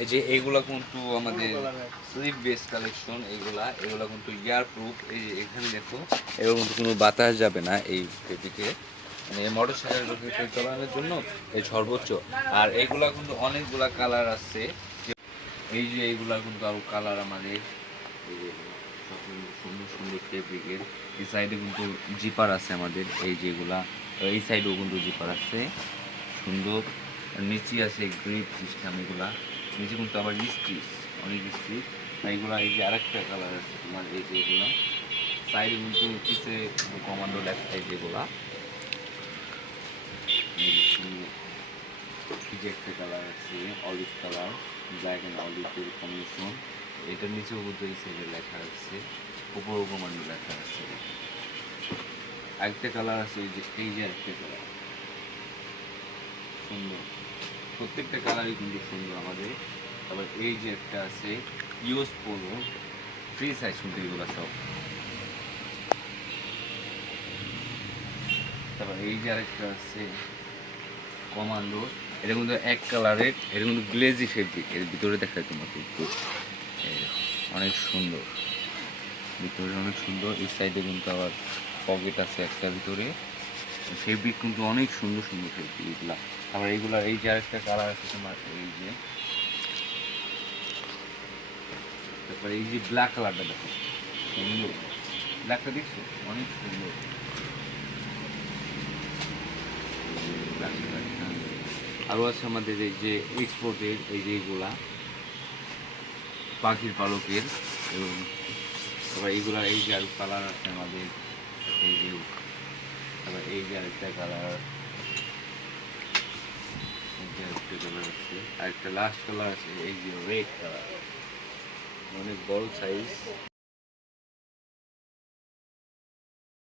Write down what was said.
এই যে এইগুলা কিন্তু আমাদের স্লিপ বেস কালেকশন, এইগুলা কিন্তু ইয়ার প্রুফ। এই যে এখানে দেখো, এগুলো কিন্তু কোনো বাতাস যাবে না এই ফেব্রিকে, মানে মোটর সাইকেল চালানোর জন্য এই সর্বোচ্চ। আর এইগুলা কিন্তু অনেকগুলা কালার আছে। এই যে এইগুলা কিন্তু আরো কালার আমাদের, এই যে সব সুন্দর সুন্দর ফেব্রিকের। এই সাইডে কিন্তু জিপার আছে আমাদের, এই যেগুলা এই সাইডেও কিন্তু জিপার আছে সুন্দর। নিচে আছে গ্রিপ সিস্টেম, এগুলা নিচে কিন্তু আবার স্টিচ, অনেক স্টিচ। এইগুলা এই যে আরেকটা কালার আছে তোমার, এই যে এগুলো সাইডে কিন্তু পিছে কমান্ডো লেখা, এই যেগুলা এই যে একটা কালার আছে অলিভ কালার, ব্ল্যাক অ্যান্ড অলিভের কম্বিনেশন। এটার নিচেও কিন্তু এই সাইডে লেখা আছে, উপর কমান্ডো লেখা আছে। আরেকটা কালার আছে, এই যে আরেকটা কালার সুন্দর, প্রত্যেকটা কালারই কিন্তু সুন্দর আমাদের। তারপর এই যে একটা আছে ইউএস পোলো, ফ্রি সাইজ কিন্তু এগুলো সব। তারপর এই যে আরেকটা আছে কমান্ডো, এটা কিন্তু এক কালারের, এটা কিন্তু গ্লেজি ফেব্রিক। এর ভিতরে দেখায় তোমাকে একটু, অনেক সুন্দর, ভিতরে অনেক সুন্দর। এই সাইডে কিন্তু আবার পকেট আছে একটা ভিতরে। ফেব্রিক কিন্তু অনেক সুন্দর সুন্দর ফেব্রিক এগুলা। আবার এইগুলা এই যে আরেকটা কালার আছে তোমার, এই যে তারপরে এই যে ব্ল্যাক কালারটা দেখো সুন্দর, ব্ল্যাকটা দেখছো অনেক সুন্দর ব্ল্যাক কালারটা। আরও আছে আমাদের এই যে এক্সপোর্টের, এই যে এইগুলা পাখির পালকের, এবং তারপর এইগুলা এই যে আরও কালার আছে আমাদের, এই যে তারপর এই যে আরেকটা কালার, এই যে আরেকটা কালার আছে, আরেকটা লাস্ট কালার আছে এই যে রেড কালার, অনেক বড় সাইজ।